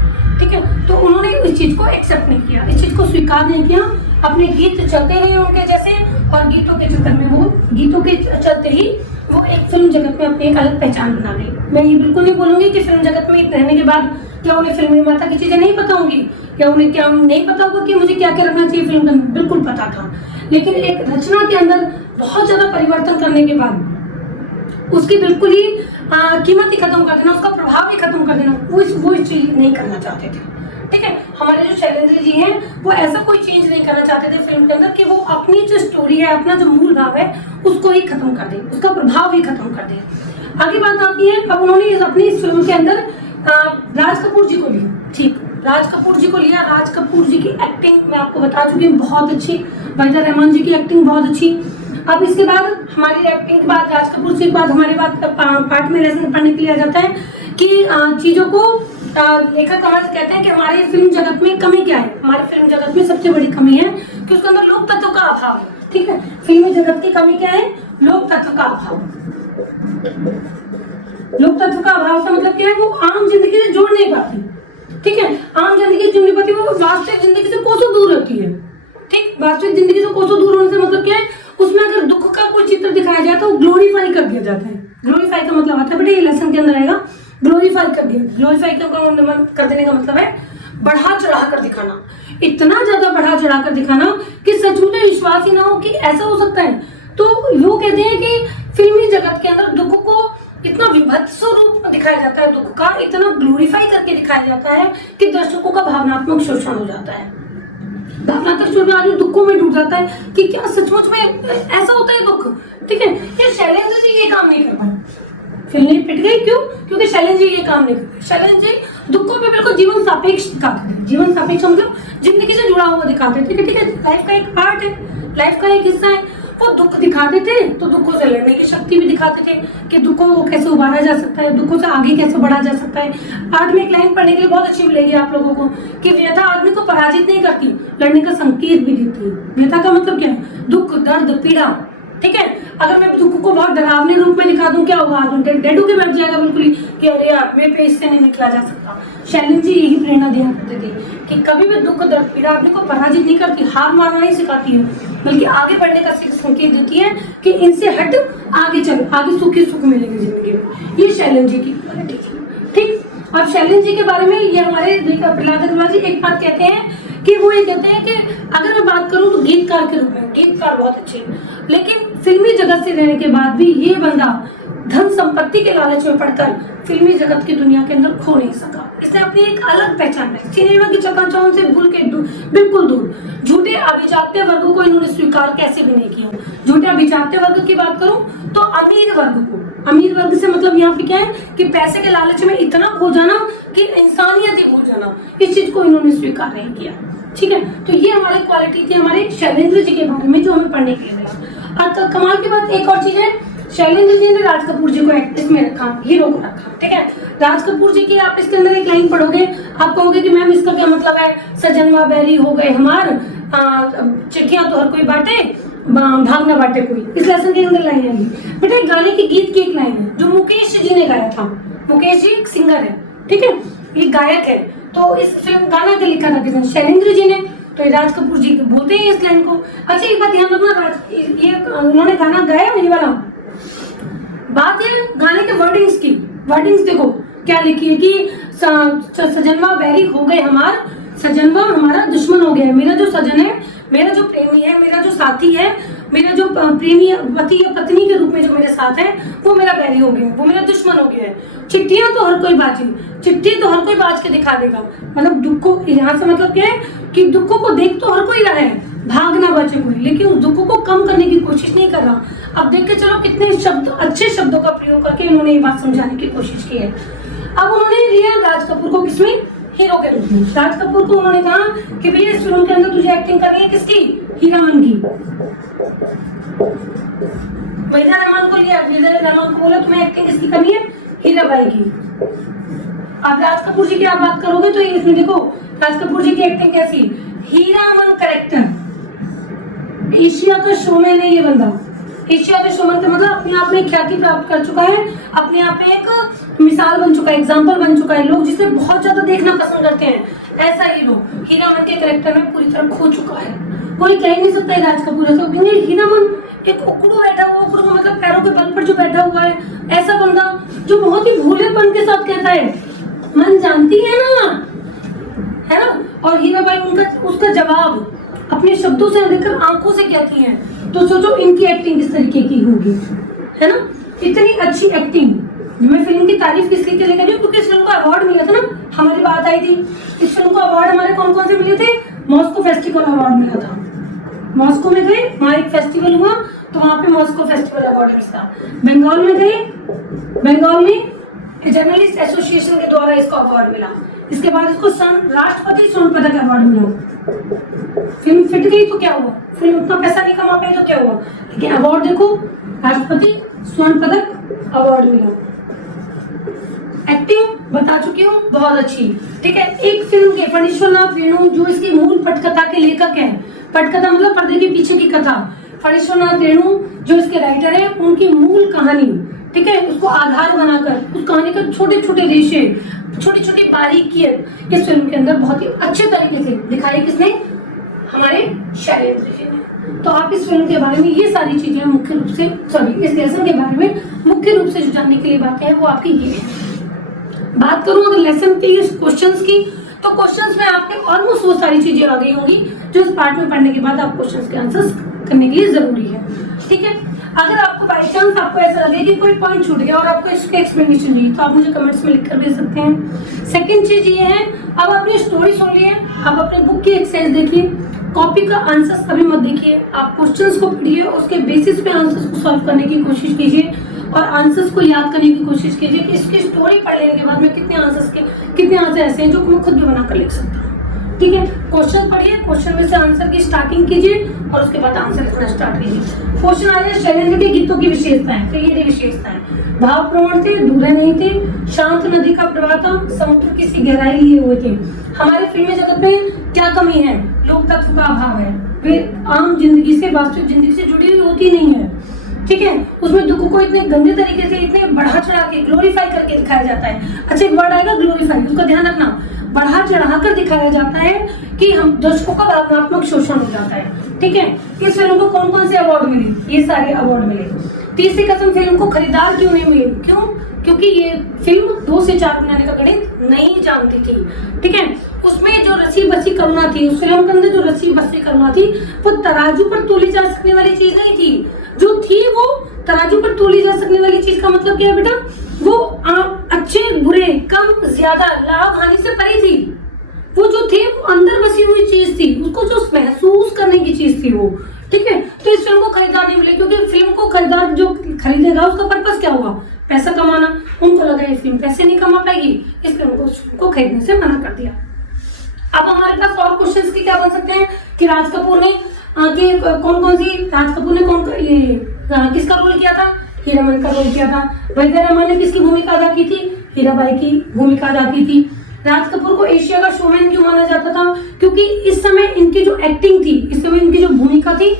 ठीक है। तो उन्होंने इस चीज को एक्सेप्ट नहीं किया, इस चीज को स्वीकार नहीं किया, अपने गीत चलते रहे उनके जैसे, और गीतों के चक्कर में वो गीतों के चलते ही वो एक फिल्म जगत में अपनी एक अलग पहचान बना गई। मैं ये बिल्कुल नहीं बोलूंगी कि फिल्म जगत में रहने के बाद क्या उन्हें फिल्म निर्माता की चीजें नहीं पता होंगी, या उन्हें क्या नहीं पता होगा कि मुझे क्या क्या रखना चाहिए फिल्म में, बिल्कुल पता था। लेकिन एक रचना के अंदर बहुत ज्यादा परिवर्तन करने के बाद उसकी बिल्कुल ही कीमत ही खत्म कर देना, उसका प्रभाव ही खत्म कर देना, वो इस चीज नहीं करना चाहते थे, ठीक है। हमारे जो शैलेंद्र जी हैं वो ऐसा कोई चेंज नहीं करना चाहते थे फिल्म के अंदर कि वो अपनी जो स्टोरी है, अपना जो मूल भाव है उसको ही खत्म कर दे, उसका प्रभाव ही खत्म कर दे। आगे बात आती है, अब उन्होंने अपनी इस फिल्म के अंदर राज कपूर जी को लिया, ठीक, राज कपूर जी को लिया। राज कपूर जी की एक्टिंग मैं आपको बता चुकी हूँ बहुत अच्छी, वहीदा रहमान जी की एक्टिंग बहुत अच्छी। अब इसके बाद हमारी एक्टिंग के बाद राज कपूर जी के बाद हमारे पार्ट में लेसन पढ़ने के लिए आ जाता है कि चीजों को लेखक कमल कहते हैं कि हमारी फिल्म जगत में कमी क्या है। हमारी फिल्म जगत में सबसे बड़ी कमी है कि उसके अंदर लोक तत्व का अभाव है, ठीक है। फिल्मी जगत की कमी क्या है, लोक तत्व का अभाव। लोक तत्व का अभाव से मतलब क्या है, वो आम जिंदगी से जुड़ नहीं पाती, ठीक है। आम जिंदगी से जुड़ नहीं पाती, वो वास्तविक जिंदगी से कोसों दूर होती है, ठीक। वास्तविक जिंदगी से कोसों दूर होने से मतलब क्या है, उसमें अगर दुख का कोई चित्र दिखाया जाए तो ग्लोरीफाई कर दिया जाता है। ग्लोरीफाई का मतलब आता है बेटा, ये लेसन के अंदर आएगा, ग्लोरीफाई कर दिया। ग्लोरीफाई कर देने का मतलब है बढ़ा चढ़ा कर दिखाना, इतना ज्यादा बढ़ा चढ़ा कर दिखाना कि सचमुच में विश्वास ही ना हो कि ऐसा हो सकता है। तो वो कहते हैं कि फिल्मी जगत के अंदर दुख को इतना विभत्स रूप दिखाया जाता है, दुख का इतना ग्लोरीफाई करके दिखाया जाता है कि दर्शकों का भावनात्मक शोषण हो जाता है। भावनात्मक शोषण में आदमी दुखों में डूब जाता है कि क्या सचमुच में ऐसा होता है दुख, ठीक है। ये शैलेंद्र जी ये काम नहीं कर पाए, फिल्म पिट गई, क्यों? क्योंकि शैलेंद्र जी ये काम नहीं करते। शैलेंद्र जी दुखों पे बिल्कुल जीवन सापेक्ष दिखाते थे, जीवन सापेक्ष मतलब जिंदगी से जुड़ा हुआ दिखाते थे, ठीक है। लाइफ का एक पार्ट है, लाइफ का एक हिस्सा है। वो दुख दिखाते थे तो दुखों से लड़ने की शक्ति भी दिखाते थे कि दुखों को कैसे उबारा जा सकता है, दुखों से आगे कैसे बढ़ा जा सकता है। पार्ट में एक लाइन पढ़ने के लिए बहुत अच्छी मिलेगी आप लोगों को कि व्यथा आदमी को पराजित नहीं करती, लड़ने का संकेत भी देती है। व्यथा का मतलब क्या है, दुख, दर्द, पीड़ा, ठीक है। अगर मैं दुख को बहुत डरावने रूप में दिखा दूं, क्या होगा, आदमी डेड होके बैठ जाएगा बिल्कुल ही कि अरे यार मेरे पे इससे नहीं निकला जा सकता। शैलेंद्र जी यही प्रेरणा दिया करते थे कि कभी भी दुख, दर्द, पीड़ा आदमी को पराजित नहीं करती, हार मारना नहीं सिखाती है, बल्कि आगे बढ़ने का संकेत देती है कि इनसे हट आगे चल, आगे सुखी सुख मिलेगी जिंदगी में। ये शैलेंद्र जी की क्वालिटी थी, ठीक। और शैलेंद्र जी के बारे में ये हमारे प्रहलाद अग्रवाल जी एक बात कहते हैं कि वो ये कहते हैं कि अगर मैं बात करूं तो गीतकार के रूप में, गीतकार बहुत अच्छे हैं, लेकिन फिल्मी जगत से रहने के बाद भी ये बंदा धन संपत्ति के लालच में पड़कर फिल्मी जगत की दुनिया के अंदर खो नहीं सका। इसने अपनी एक अलग पहचान बनाई, सिनेमा की चकाचौंध से भूल के बिल्कुल दूर। झूठे अभिजात्य वर्गों को इन्होंने स्वीकार कैसे भी नहीं किया। झूठे अभिजात्य वर्ग की बात करूं तो अमीर वर्ग को, अमीर वर्ग से मतलब यहाँ पे क्या है कि पैसे के लालच में इतना खो जाना कि इंसानियत ही भूल जाना, इस चीज को इन्होंने स्वीकार नहीं किया, ठीक है। तो ये हमारी क्वालिटी थी हमारे शैलेंद्र जी के बारे में जो हमें पढ़ने के लिए मिला। और कमाल की बात एक और चीज है, शैलेंद्र जी ने राज कपूर जी को इसमें रखा, हीरो को रखा, ठीक है। राज कपूर जी की आप इसके अंदर एक लाइन पढ़ोगे, आप कहोगे कि मैम इसका क्या मतलब है, सजनवा बैरी हो गए हमार, चिट्ठियां तो हर कोई बांटे, भागना बांटे कोई, इस लेसन के अंदर लाइन आएगी। बेटा एक गाने की गीत की एक लाइन है जो मुकेश जी ने गाया था। मुकेश जी एक सिंगर है, ठीक है, ये गायक है। तो इस फिल्म गाना के लिखा था किसने, शैलेंद्र जी ने। तो राज कपूर जी बोलते हैं इस लाइन को। अच्छा एक बात ध्यान रखना, ये उन्होंने गाना गाया ये वाला बात है गाने के वर्डिंग्स की। वर्डिंग्स देखो क्या लिखी है कि सजनवा बैरी हो गए हमार, सजनवा हमारा दुश्मन हो गया है। मेरा जो सजन है, मेरा जो प्रेमी है, मेरा जो साथी है, मेरा जो प्रेमी पति या पत्नी के रूप में जो मेरे साथ है, वो मेरा बैरी हो गया है, वो मेरा दुश्मन हो गया है। चिट्ठियां तो हर कोई बाजी, चिट्ठी तो हर कोई बाज के दिखा देगा। मतलब दुख को, यहाँ से मतलब क्या है कि दुखों को देख तो हर कोई रहा है, भाग ना बचे कोई, लेकिन उस दुखों को कम करने की कोशिश नहीं कर रहा। अब देख के चलो कितने शब्द, अच्छे शब्दों का प्रयोग करके इन्होंने ये बात समझाने की कोशिश की है। अब उन्होंने लिया राज कपूर को किसमें, हीरो के रूप में। राज कपूर को उन्होंने कहा कि भैया इस फिल्म के अंदर तुझे एक्टिंग करनी है किसकी, हीरामन की। वहीदा रहमान को लिया, वहीदा रहमान को बोला तुम्हें एक्टिंग किसकी करनी है, हीराबाई की। अब राज कपूर जी की आप बात करोगे तो इसमें देखो राज कपूर जी की एक्टिंग कैसी, हीरामन कैरेक्टर। एशिया का शोमैन है ये बंदा। एशिया का शोमैन का मतलब अपने आप में ख्याति प्राप्त कर चुका है, अपने आप में एक मिसाल बन चुका है, एग्जाम्पल बन चुका है। लोग जिसे बहुत ज्यादा देखना पसंद करते हैं, ऐसा हीरो हीरामन के कैरेक्टर में पूरी तरह खो चुका है। कोई कह नहीं सकता है राज कपूर ऐसा, क्योंकि हीरामन एक उकड़ू बैठा हुआ, उकड़ू मतलब पैरों के बल पर जो बैठा हुआ है, ऐसा बंदा जो बहुत ही भोलेपन के साथ कहता है मन जानती है ना, है ना। और हीराबाई उनका उसका जवाब अपने शब्दों से लेकर आंखों से कहती हैं। तो सोचो इनकी एक्टिंग किस तरीके की होगी, है ना। इतनी अच्छी एक्टिंग। मैं फिल्म की तारीफ किस लिए लेकर रही हूँ, क्योंकि इस फिल्म को अवार्ड मिला था ना, हमारी बात आई थी। इस फिल्म को अवार्ड हमारे कौन कौन से मिले थे, मॉस्को फेस्टिवल अवार्ड मिला था। मॉस्को में गए, वहाँ एक फेस्टिवल हुआ तो वहाँ पे मॉस्को फेस्टिवल अवार्ड मिला। बंगाल में गए, बंगाल में जर्नलिस्ट एसोसिएशन के द्वारा इसको अवार्ड मिला। इसके बाद इसको राष्ट्रपति स्वर्ण पदक अवार्ड मिला। फिल्म फिट गई तो क्या हुआ, फिल्म उतना पैसा नहीं कमा पाई तो क्या हुआ, लेकिन अवार्ड देखो, राष्ट्रपति स्वर्ण पदक अवार्ड मिला। एक्टिंग बता चुकी हूँ बहुत अच्छी, ठीक है। एक फिल्म के फणीश्वरनाथ रेणु जो इसकी मूल पटकथा के लेखक हैं, पटकथा मतलब पर्दे के पीछे की कथा, फणीश्वरनाथ रेणु जो इसके राइटर है, उनकी मूल कहानी, ठीक है, उसको आधार बनाकर उस कहानी के छोटे छोटे रेशे, छोटी छोटी बारीकियां इस फिल्म के अंदर बहुत ही अच्छे तरीके से दिखाई किसने, हमारे शैलेंद्र जी ने। तो आप इस फिल्म के बारे में ये सारी चीजें मुख्य रूप से, सॉरी इस लेसन के बारे में मुख्य रूप से जो जानने के लिए बातें हैं वो आपकी ये है। बात करूं अगर लेसन के क्वेश्चंस की, तो क्वेश्चंस में आपके ऑलमोस्ट वो सारी चीजें आ गई होंगी जो इस पार्ट में पढ़ने के बाद आप क्वेश्चंस के आंसर्स करने के लिए जरूरी है, ठीक है। अगर आपको बाई चांस आपको ऐसा लगे कि कोई पॉइंट छूट गया और आपको इसके एक्सप्लेनेशन चाहिए तो आप मुझे कमेंट्स में लिखकर भेज सकते हैं। सेकंड चीज ये है, अब आपने स्टोरी सुन ली है, आप अपने बुक की एक्सरसाइज देखिए, कॉपी का आंसर्स कभी मत देखिए, आप क्वेश्चंस को पढ़िए, उसके बेसिस पे आंसर्स को सॉल्व करने की कोशिश कीजिए और आंसर्स को याद करने की कोशिश कीजिए कि इसकी स्टोरी पढ़ लेने के बाद में कितने आंसर ऐसे हैं जो मैं खुद भी बनाकर लिख सकता हूँ, ठीक है। क्वेश्चन पढ़िए, क्वेश्चन में से आंसर की स्टार्टिंग कीजिए और उसके बाद आंसर लिखना स्टार्ट कीजिए। क्वेश्चन आ जाए शैलेंद्र के गीतों की विशेषताएं, तो ये विशेषताएं, भाव प्रवण थे, दूल्हे नहीं थे, शांत नदी का प्रवाह था, समुद्र की सी गहराई लिए हुए थे। हमारे फिल्मी जगत में क्या कमी है, लोक तत्व का अभाव है, वे आम जिंदगी से, वास्तविक जिंदगी से जुड़ी हुई होती नहीं है, ठीक है। उसमें दुख को इतने गंदे तरीके से, इतने बढ़ा चढ़ा के, ग्लोरीफाई करके दिखाया जाता है। अच्छा एक वर्ड आएगा ग्लोरीफाई, उसका ध्यान रखना, बढ़ा चढ़ा कर दिखाया जाता है कि हम दर्शकों का भावनात्मक शोषण हो जाता है, ठीक है। इस फिल्म को कौन कौन से अवार्ड मिले, ये सारे अवार्ड मिले। तीसरी कसम फिल्म को खरीदार क्यों नहीं मिले, क्यों, क्योंकि ये फिल्म 2 से 4 बनाने का गणित नहीं जानती थी, ठीक है। उसमें जो रसी बसी करुणा थी, उस फिल्म के अंदर जो रसी बसी करुणा थी वो तराजू पर तोली जा सकने वाली चीज नहीं थी। जो थी वो तराजू पर तोली जा सकने वाली चीज का मतलब क्या है बेटा, वो अच्छे बुरे, कम ज्यादा, लाभ हानि से परे थी। वो जो थे वो अंदर बसी हुई चीज थी, उसको जो महसूस करने की चीज थी वो, ठीक है। तो इस फिल्म को खरीदार नहीं मिले, क्योंकि फिल्म को खरीदार जो खरीदेगा उसका पर्पस क्या होगा, पैसा कमाना। उनको लगा ये फिल्म पैसे नहीं कमा पाएगी, इस फिल्म को खरीदने से मना कर दिया। अब हमारे पास और क्वेश्चंस की क्या बन सकते हैं कि राज कपूर ने किसका रोल किया था, हीरामन का रोल किया था। वहीदा रहमान ने किसकी भूमिका अदा की थी, हीराबाई की भूमिका अदा की थी। राज कपूर को एशिया का शोमैन क्यों माना जाता था, क्योंकि इस समय इनकी जो एक्टिंग थी, इस समय इनकी जो भूमिका थी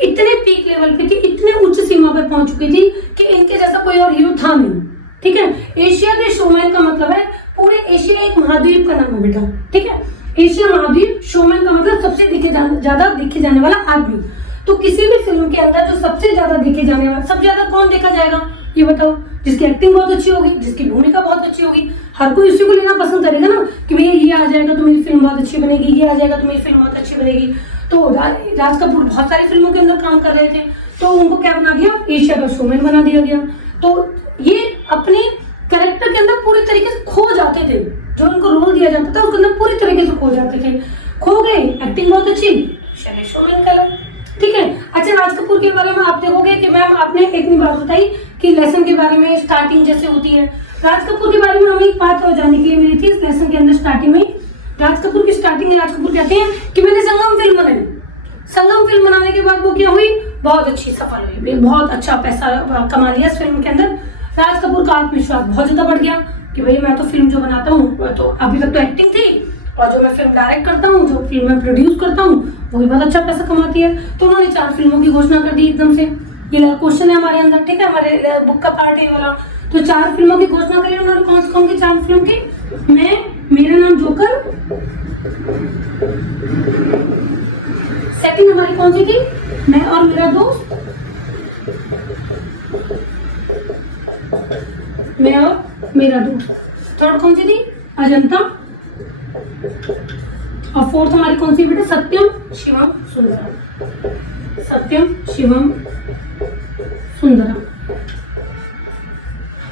इतने पीक लेवल पे थी, इतने उच्च सीमा पर पहुंच चुकी थी कि इनके जैसा कोई और हीरो था नहीं, ठीक है। एशिया के शोमैन का मतलब है पूरे एशिया एक महाद्वीप का नाम है बेटा, ठीक है। एशिया महाद्वीप, शोमैन का मतलब सबसे ज्यादा देखे जाने वाला आदमी। तो किसी भी फिल्म के अंदर जो सबसे ज्यादा देखे जाने वाला, सबसे ज्यादा कौन देखा जाएगा, ये बताओ, जिसकी एक्टिंग बहुत अच्छी होगी, जिसकी भूमिका बहुत अच्छी होगी, हर कोई उसी को लेना पसंद करेगा ना कि भैया ये आ जाएगा तो मेरी फिल्म बहुत अच्छी बनेगी, ये आ जाएगा तो मेरी फिल्म बहुत अच्छी बनेगी। तो राज कपूर बहुत सारी फिल्मों के अंदर काम कर रहे थे, तो उनको क्या बना दिया, एशिया का शोमैन बना दिया गया। तो ये अपने कैरेक्टर के अंदर पूरी तरीके से खो जाते थे, जो उनको रोल दिया जाता था उसके अंदर पूरी तरीके से खो जाते थे। खो गए, एक्टिंग बहुत अच्छी, चलिए शोमैन का लो, ठीक है। अच्छा, राज कपूर के बारे में आप देखोगे कि मैम आपने एक बात बताई कि लेसन के बारे में स्टार्टिंग जैसे होती है। राज कपूर के बारे में हमें एक बात और जानने के लिए मिली थी इस लेसन के अंदर स्टार्टिंग में। राज कपूर की स्टार्टिंग में राज कपूर कहते हैं कि मैंने संगम फिल्म बनाई। संगम फिल्म बनाने के बाद वो क्या हुई, बहुत अच्छी सफल हुई, बहुत अच्छा पैसा कमा लिया इस फिल्म के अंदर। राज कपूर का आत्मविश्वास बहुत ज्यादा बढ़ गया कि भाई मैं तो फिल्म जो बनाता हूँ, तो अभी तक तो एक्टिंग थी, और जो मैं फिल्म डायरेक्ट करता हूँ, जो फिल्म मैं प्रोड्यूस करता हूँ, वो भी बहुत अच्छा पैसा कमाती है। तो उन्होंने 4 फिल्मों की घोषणा कर दी एकदम से। ये क्वेश्चन है हमारे अंदर, ठीक है, हमारे बुक का पार्ट है वाला। तो 4 फिल्मों की घोषणा करी उन्होंने, कौन सी 4 फिल्म की, मैं, मेरा नाम जोकर, सेकंड हमारी कौन सी थी, मैं और मेरा दोस्त, मैं और मेरा दोस्त, थर्ड कौन सी थी, अजंता, और फोर्थ हमारी कौन सी बेटा, सत्यम शिवम सुंदरम, सत्यम शिवम सुंदरम,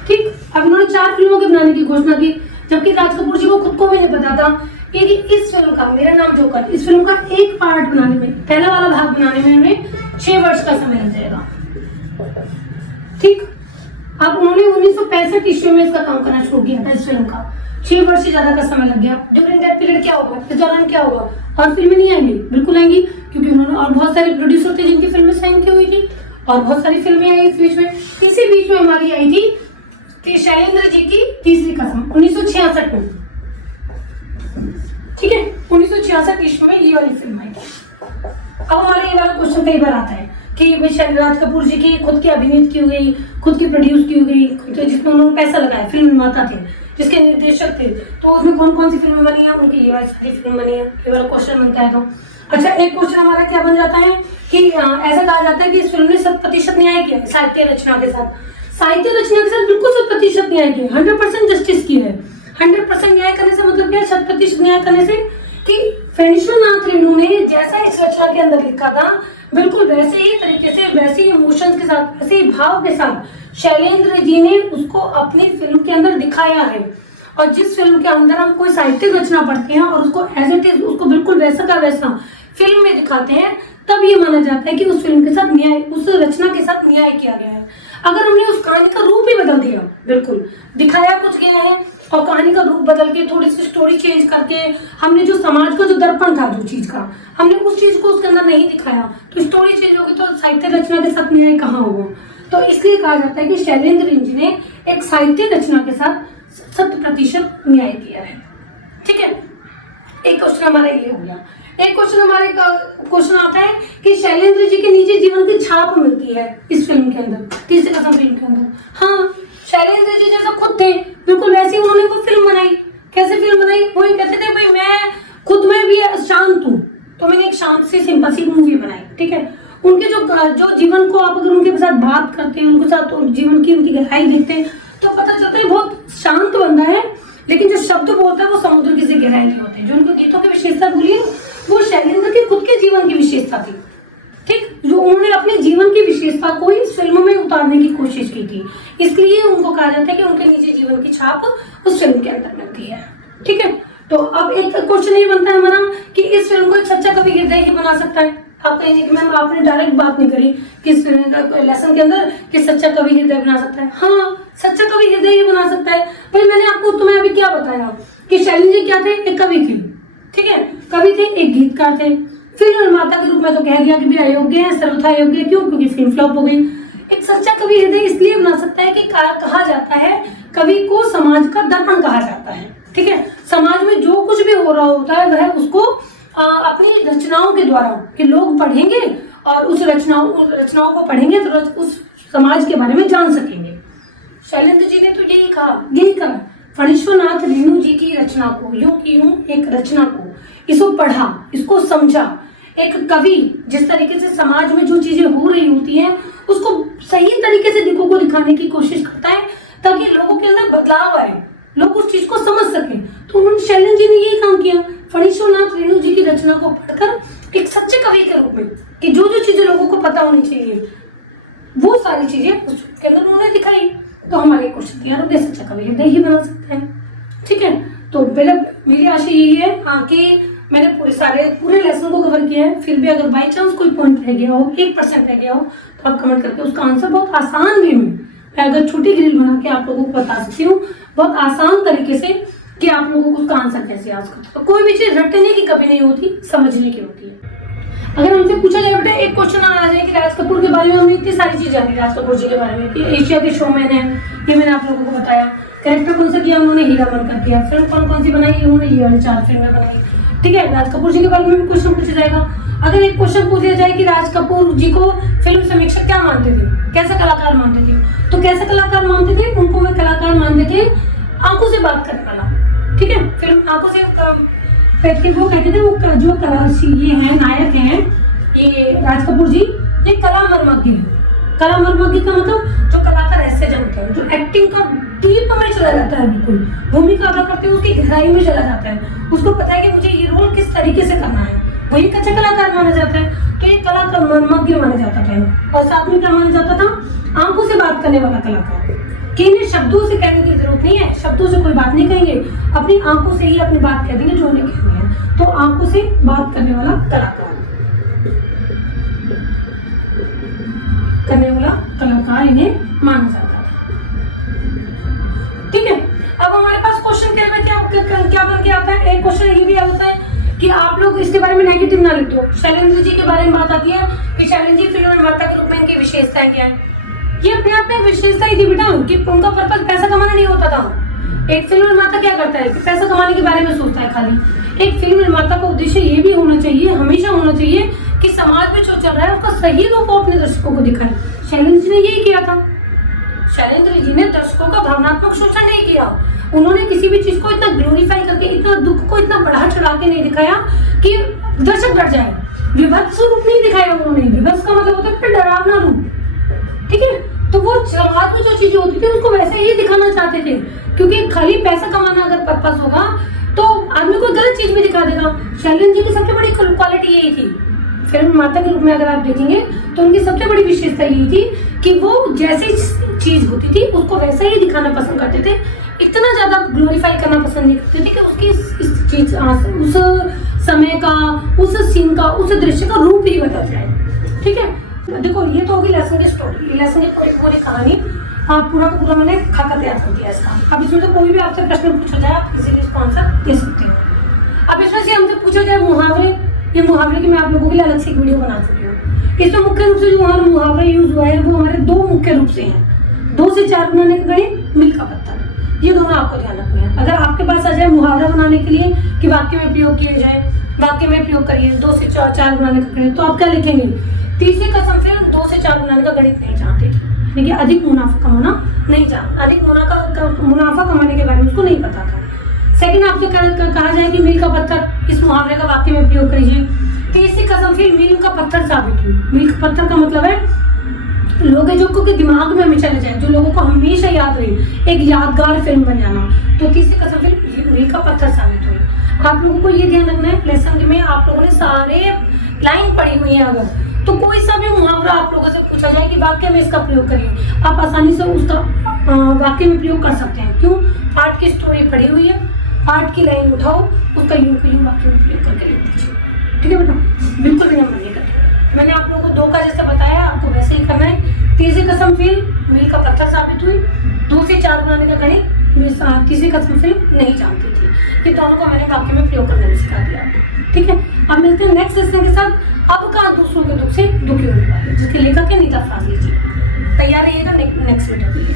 ठीक। अब उन्होंने 4 फिल्मों के बनाने की घोषणा की, जबकि राज कपूर जी को खुद को भी नहीं पता था कि इस फिल्म का, मेरा नाम जोकर, इस फिल्म का एक पार्ट बनाने में, पहला वाला भाग बनाने में उन्हें 6 वर्ष का समय लग जाएगा, ठीक। अब उन्होंने 1965 ईस्वी में इसका काम करना शुरू किया था इस फिल्म का, 6 वर्ष से ज्यादा का समय लग गया। ड्यूरिंग दैट पीरियड क्या होगा, इस दौरान क्या होगा, और फिल्में नहीं आएंगी, बिल्कुल आएंगी, क्योंकि उन्होंने और बहुत सारे प्रोड्यूसर थे जिनकी फिल्में साइन की हुई थी, और बहुत सारी फिल्में आई इस बीच में। इसी बीच में हमारी आई थी शैलेंद्र जी की तीसरी कसम 1966 में, ठीक है, 1966 ईस्वी में ये वाली फिल्म आई थी। अब हमारे ये वाला क्वेश्चन कई बार आता है कि भाई राज कपूर जी की खुद की अभिनीत की हुई, खुद की प्रोड्यूस की हुई, तो जिसमें उन्होंने पैसा लगाया, फिल्म निर्माता थे, जिसके निर्देशक थे, तो उसमें कौन सी फिल्में बनी है, उनकी ये वाली सारी फिल्म बनी है। ये वाला क्वेश्चन बनता है। तो अच्छा, एक क्वेश्चन हमारा क्या बन जाता है कि ऐसा कहा जाता है कि इस फिल्म ने 100% न्याय किया साहित्य रचना के साथ, साहित्य रचना के साथ बिल्कुल 100% न्याय किया, 100% जस्टिस की है। 100% न्याय करने से मतलब क्या, 100% न्याय करने से कि फणीश्वरनाथ रेणु ने जैसा इस रचना के अंदर लिखा था, बिल्कुल वैसे ही तरीके से, वैसे ही इमोशंस के साथ, वैसे ही भाव के साथ शैलेंद्र जी ने उसको अपनी फिल्म के अंदर दिखाया है। और जिस फिल्म के अंदर हम कोई साहित्यिक रचना पढ़ते हैं और उसको एज इट इज, उसको बिल्कुल वैसा का वैसा फिल्म में दिखाते हैं, तब ये माना जाता है कि उस फिल्म के साथ न्याय, उस रचना के साथ न्याय किया गया है। अगर हमने उस कहानी का रूप ही बदल दिया, बिल्कुल दिखाया कुछ गया है और कहानी का रूप बदल के, थोड़ी सी स्टोरी चेंज करके, हमने जो समाज का जो दर्पण था जो चीज का, हमने उस चीज को उसके अंदर नहीं दिखाया, तो स्टोरी चेंज होगी तो साहित्य रचना के साथ न्याय कहाँ होगा। तो इसलिए कहा जाता है कि शैलेंद्र जी ने एक साहित्य रचना के साथ 100% न्याय किया है, ठीक है। एक क्वेश्चन हमारा ये हो गया। एक क्वेश्चन हमारे क्वेश्चन आता है कि शैलेंद्र जी के निजी जीवन की छाप मिलती है इस फिल्म के अंदर, तीसरी कसम फिल्म के अंदर। हाँ, शैलेंद्र जी जैसे खुद थे, बिल्कुल वैसे ही उन्होंने वो फिल्म बनाई। कैसे फिल्म बनाई, वो ही कहते थे भाई मैं खुद में भी शांत हूँ, तो मैंने एक शांत सी सिंपल सी मूवी बनाई, ठीक है। उनके जो जीवन को आप अगर उनके साथ बात करते हैं, उनके साथ जीवन की उनकी गहराई देखते हैं, तो पता चलता है बहुत शांत बंदा है, लेकिन जो शब्द बोलता है वो समुद्र की से गहराई नहीं होते। जो उनके गीतों की विशेषता बोली है, वो शैलेंद्र के खुद के जीवन की विशेषता थी, ठीक, जो उन्होंने अपने जीवन की विशेषता को इस फिल्म में उतारने की कोशिश की थी। इसलिए उनको कहा जाता है कि उनके निजी जीवन की छाप उस फिल्म के अंदर मिलती है, ठीक है। तो अब एक क्वेश्चन ये बनता है हमारा कि इस फिल्म को एक सच्चा कवि हृदय ही बना सकता है। आप कहेंगे कि मैम आपने डायरेक्ट बात नहीं करी कि इस लेसन के अंदर कि सच्चा कवि हृदय बना सकता है। हाँ, सच्चा कवि हृदय ही बना सकता है। भाई मैंने आपको तुम्हें अभी क्या बताया कि शैलेंद्र जी क्या थे, एक कवि थे, ठीक है, कवि थे, एक गीतकार थे, फिल्म निर्माता के रूप में तो कह दिया कि भी अयोग्य है, सर्वथा अयोग्य। क्यों? क्योंकि फिल्म फ्लॉप हो गई। एक सच्चा कवि हृदय इसलिए बना सकता है कि कहा जाता है कवि को समाज का दर्पण कहा जाता है, ठीक है। समाज में जो कुछ भी हो रहा होता है वह उसको अपनी रचनाओं के द्वारा कि लोग पढ़ेंगे और उस रचनाओं को पढ़ेंगे तो उस समाज के बारे में जान सकेंगे। शैलेंद्र जी ने तो यही कहा फणीश्वरनाथ रेणु जी की रचना को, यूं की यूं एक रचना को, इसको पढ़ा, इसको समझा। एक कवि जिस तरीके से समाज में जो चीजें हो रही होती हैं उसको सही तरीके से दिखो को दिखाने की कोशिश करता है ताकि लोगों के अंदर बदलाव आए, लोग उस चीज को समझ सके। तो उन्होंने शैलेंद्र जी ने यही काम किया, फणीश्वरनाथ रेणु जी की रचना को पढ़कर एक सच्चे कवि के रूप में कि जो जो चीजें लोगों को पता होनी चाहिए वो सारी चीजें उसके अंदर उन्होंने दिखाई। तो हमारे क्वेश्चन तैयार हो गए, सच्चा कवि हृदय ही बना सकता है। ठीक है, तो पहले मेरी आशा यही है कि मैंने पूरे लेसन को कवर किया है। फिर भी अगर बाई चांस कोई पॉइंट रह गया हो, 1% रह गया हो, तो आप कमेंट करके उसका आंसर बहुत आसान वे में मैं अगर छोटी ग्रिल बना के आप लोगों को बता सकती हूँ बहुत आसान तरीके से कि आप लोगों को उसका आंसर कैसे याद करते हो। कोई भी चीज रटने की कभी नहीं होती, समझने की होती है। अगर हमसे पूछा जाए बेटा एक क्वेश्चन आ जाए कि राज कपूर के बारे में हमने इतनी सारी चीज जानी, राज कपूर जी के बारे में कि एशिया के शोमैन है, ये मैंने आप लोगों को बताया। कैरेक्टर कौन सा किया उन्होंने, हीरा बनकर किया। फिल्म कौन कौन सी बनाई उन्होंने, ये वाली 4 फिल्में बनाई। ठीक है, राज कपूर जी के बारे में भी क्वेश्चन पूछा जाएगा। अगर एक क्वेश्चन पूछ दिया जाए कि राज कपूर जी को फिल्म समीक्षक क्या मानते थे, कैसा कलाकार मानते थे, तो कैसा कलाकार मानते थे उनको, वे कलाकार मानते थे आंखों से बात करने वाला। ठीक है, फिल्म आंखों से वो कहते थे वो जो ये है नायक हैं ये राज कपूर जी, ये कला मर्मज्ञ है। कला मर्मज्ञ का मतलब जो कलाकार ऐसे जानते हैं, जो एक्टिंग का डीप में चला जाता है, बिल्कुल भूमिका अदा करते हैं उसकी गहराई में चला जाता है, उसको पता है कि मुझे ये रोल किस तरीके से करना है, वही एक अच्छा कलाकार माना जाता है। तो ये कला का मर्मज्ञ माना जाता था। और साथ में क्या माना जाता था, आंखों से बात करने वाला कलाकार, कि इन्हें शब्दों से कहने की जरूरत नहीं है, शब्दों से कोई बात नहीं कहेंगे, अपनी आंखों से ही अपनी बात कह देंगे जो उन्हें कहनी है। तो आंखों से बात करने वाला कलाकार इन्हें माना जाता है। ठीक है, अब हमारे पास क्वेश्चन क्या बन के आता है, एक क्वेश्चन ये भी आता है कि आप लोग इसके बारे में नेगेटिव ना लिख दो। शैलेंद्र जी के बारे में बात आती है कि शैलेंद्र जी फिल्म निर्माता के रूप में इनकी विशेषताएं क्या है। ये अपने आप में एक विशेषता ही थी बेटा कि उनका पर्पस पैसा कमाना नहीं होता था। एक फिल्म निर्माता क्या करता है कि पैसा कमाने के बारे में सोचता है खाली। एक फिल्म निर्माता का उद्देश्य ये भी होना चाहिए, हमेशा होना चाहिए कि समाज में जो चल रहा है उसका सही रूप अपने दर्शकों को दिखाए। शैलेंद्र जी ने यही किया था। शैलेंद्र जी ने दर्शकों का भावनात्मक शोषण नहीं किया। उन्होंने किसी भी चीज को इतना ग्लोरीफाई करके, इतना दुख को इतना बढ़ा चढ़ा के नहीं दिखाया कि दर्शक डर जाए। विभत्स रूप नहीं दिखाया उन्होंने। विभत्स का मतलब होता है डरावना रूप। ठीक है, तो वो समाज में जो चीजें होती थी उसको वैसे ही दिखाना चाहते थे, क्योंकि खाली पैसा कमाना अगर पर्पस होगा तो आदमी को गलत चीज भी दिखा देगा। शैलेंद्र जी की सबसे बड़ी क्वालिटी यही थी। फिल्म निर्माता के रूप में अगर आप देखेंगे तो उनकी सबसे बड़ी विशेषता यही थी कि वो जैसी चीज होती थी उसको वैसा ही दिखाना पसंद करते थे। इतना ज्यादा ग्लोरीफाई करना पसंद नहीं करते थे कि उसकी इस चीज उस समय का, उस सीन का, उस दृश्य का रूप ही बदल जाए। ठीक है, देखो ये तो होगी लेसन की स्टोरी, लेसन की पूरी कहानी पूरा का पूरा मैंने खाका तैयार कर दिया इसका। अब इसमें तो कोई भी आपसे प्रश्न पूछा जाए आप इजीली इसका आंसर दे सकते हो। अब इसमें से हमसे पूछा जाए मुहावरे, ये मुहावरे की मैं आप लोगों के लिए अलग से एक वीडियो बना चुकी हूँ। इसमें मुख्य रूप से जो हमारा मुहावरा यूज हुआ है वो हमारे 2 मुख्य रूप से हैं। 2 से 4 बनाने का गणित, मील का पत्थर, ये दोनों आपको ध्यान रखना है। अगर आपके पास आ जाए मुहावरा बनाने के लिए कि वाक्य में प्रयोग किए जाए, वाक्य में प्रयोग करिए 2 से 4 बनाने का गणित, तो आप क्या लिखेंगे, तीसरी कसम फिर 2 से 4 बनाने का गणित नहीं जानते, यानी कि अधिक मुनाफा कमाना नहीं जानते, अधिक मुनाफा कमाने के बारे में उसको नहीं पता था। सेकंड आपसे कहा जाए कि मील का पत्थर, इस मुहावरे का वाक्य में प्रयोग करिए। तीसरी कसम फिर मील का पत्थर साबित हुई। मील का पत्थर का मतलब है लोगों के दिमाग में हमें चले जाए, जो लोगों को हमेशा याद हुई, एक यादगार फिल्म बन जाना। तो तीसरी कसम फिर मील का पत्थर साबित हुई। आप लोगों को ये ध्यान रखना है, लेसन में आप लोगों ने सारे लाइन पढ़ी हुई है, अगर तो कोई सा भी मुहावरा आप लोगों से पूछा जाए कि वाक्य में इसका प्रयोग करिए, आप आसानी से उसका वाक्य में प्रयोग कर सकते हैं। क्यों, पाठ की स्टोरी पढ़ी हुई है, पाठ की लाइन उठाओ, उसका यूं के यूं वाक्य में प्रयोग करके लिख दीजिए। ठीक है बेटा, बिल्कुल भी नंबर नहीं करते। मैंने आप लोगों को 2 का जैसे बताया आपको वैसे ही करना है। तीसरी कसम फिर मील का पत्थर साबित हुई। 2 से 4 बनाने का गणित, तीसरी कसम फिर नहीं जानती थी। ये दोनों को मैंने वाक्य में प्रयोग करना सिखा दिया। ठीक है, अब मिलते हैं नेक्स्ट लेसन के साथ। अब का दूसरों के दुख से दुखी होने वाले, जिसके लेखक है नीता फाजली जी। तैयार रहिएगा नेक्स्ट वीडियो के लिए।